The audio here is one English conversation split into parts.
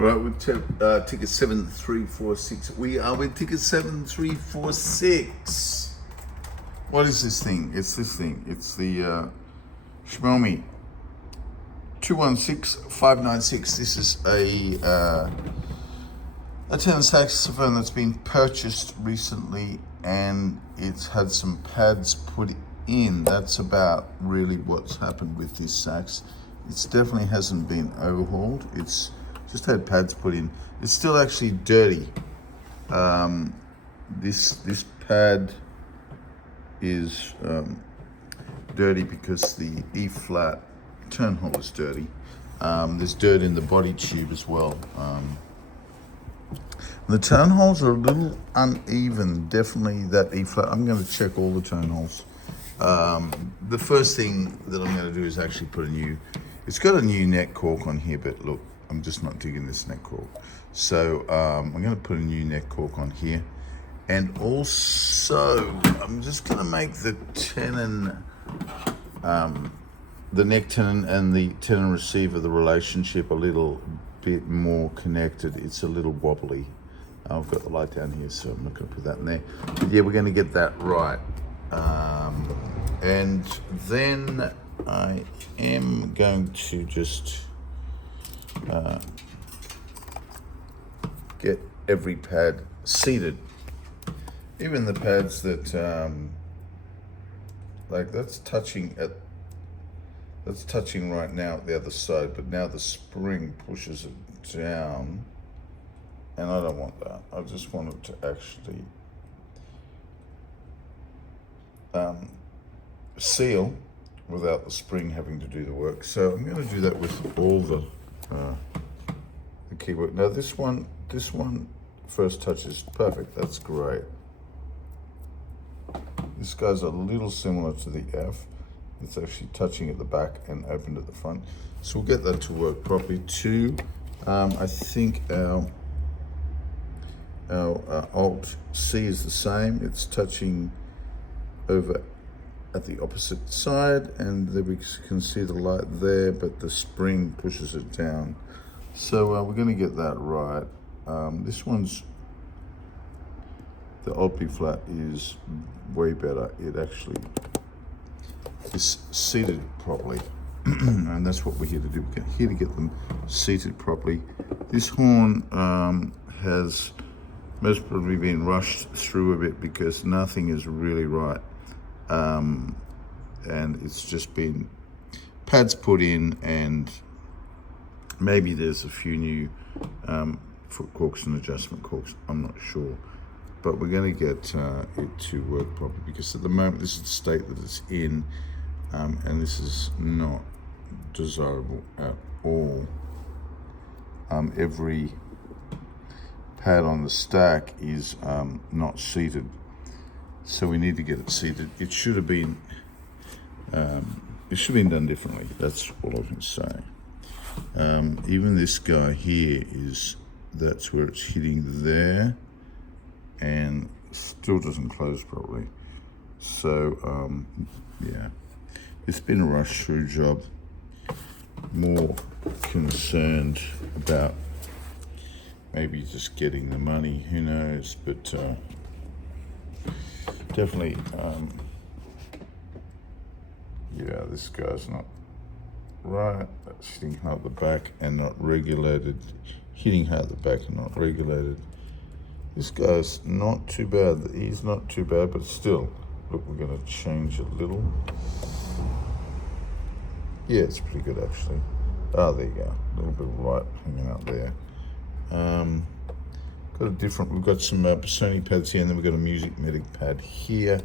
Right, with ticket 7346. We are with ticket 7346. What is this thing? It's this thing. It's the SELMER 216596. This is a tenor saxophone that's been purchased recently, and it's had some pads put in. That's about really what's happened with this sax. It definitely hasn't been overhauled. It's just had pads put in. It's still actually dirty. This pad is dirty because the E flat turn hole is dirty. There's dirt in the body tube as well. The turn holes are a little uneven. Definitely that E flat. I'm going to check all the turn holes. The first thing that I'm going to do is actually put a new. It's got a new neck cork on here, but look, I'm just not digging this neck cork. So I'm going to put a new neck cork on here. And also, I'm just going to make the tenon, the neck tenon and the tenon receiver, the relationship a little bit more connected. It's a little wobbly. I've got the light down here, so I'm not going to put that in there. But yeah, we're going to get that right. And then I am going to just get every pad seated. Even the pads that, like that's touching right now at the other side, but now the spring pushes it down, and I don't want that. I just want it to actually seal without the spring having to do the work. So I'm going to do that with all the keywork. Now this one first touch is perfect. That's great. This guy's a little similar to the F. It's actually touching at the back and opened at the front. So we'll get that to work properly too. I think our Alt C is the same. It's touching over at the opposite side, and there we can see the light there, but the spring pushes it down. So we're going to get that right. This one's, the Alt B flat is way better. It actually is seated properly. And that's what we're here to do. We're here to get them seated properly. This horn has most probably been rushed through a bit because nothing is really right. And it's just been pads put in, and maybe there's a few new foot corks and adjustment corks. I'm not sure. But we're going to get it to work properly, because at the moment this is the state that it's in, and this is not desirable at all. Every pad on the stack is not seated, so we need to get it seated. It should have been done differently. That's all I can say. Even this guy here that's where it's hitting there, and still doesn't close properly. So yeah, it's been a rush through job. More concerned about maybe just getting the money, who knows, but definitely yeah, this guy's not right. That's hitting hard at the back and not regulated, hitting hard at the back and not regulated. This guy's not too bad. He's not too bad, but still, look, we're going to change a little. Yeah, it's pretty good actually. Oh, there you go. A little bit of light hanging out there. Got a different. We've got some Sony pads here, and then we've got a Music Medic pad here.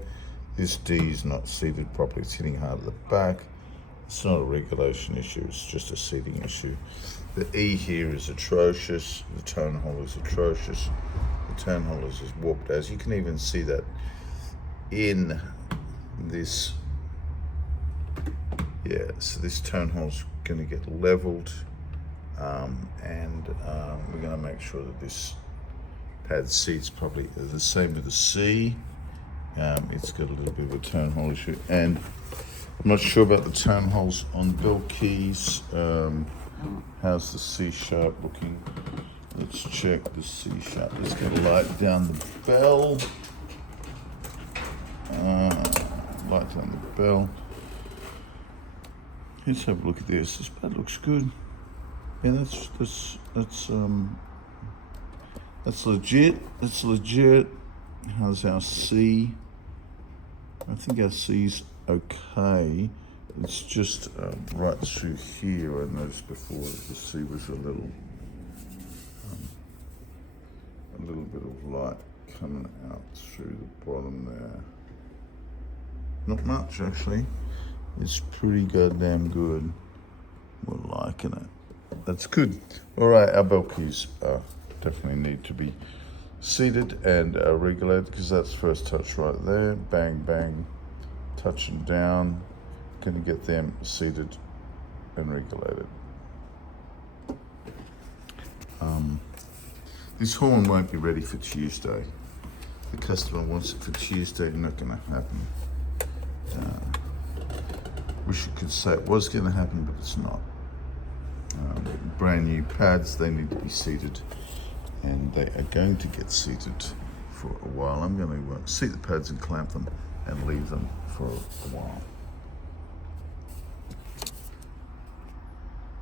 This D is not seated properly. It's hitting hard at the back. It's not a regulation issue. It's just a seating issue. The E here is atrocious. The tone hole is atrocious. The tone hole is just warped, as you can even see that in this. Yeah, so this tone hole's going to get leveled, and we're going to make sure that this pad seats properly. The same with the C. It's got a little bit of a tone hole issue, and I'm not sure about the tone holes on bell keys. How's the C sharp looking? Let's check the C sharp. Let's get a light down the bell. Light down the bell. Let's have a look at this. This pad looks good. Yeah, that's legit. That's legit. How's our C? I think our C's okay. It's just right through here. I noticed before that the C was a little bit of light coming out through the bottom there. Not much actually. It's pretty goddamn good. We're liking it. That's good. All right, our bell keys definitely need to be seated and regulated, because that's first touch right there. Bang, bang, touching down. Gonna get them seated and regulated. This horn won't be ready for Tuesday. The customer wants it for Tuesday, not gonna happen. Wish it could say it was gonna happen, but it's not. Brand new pads, they need to be seated, and they are going to get seated for a while. I'm going to seat the pads and clamp them and leave them for a while.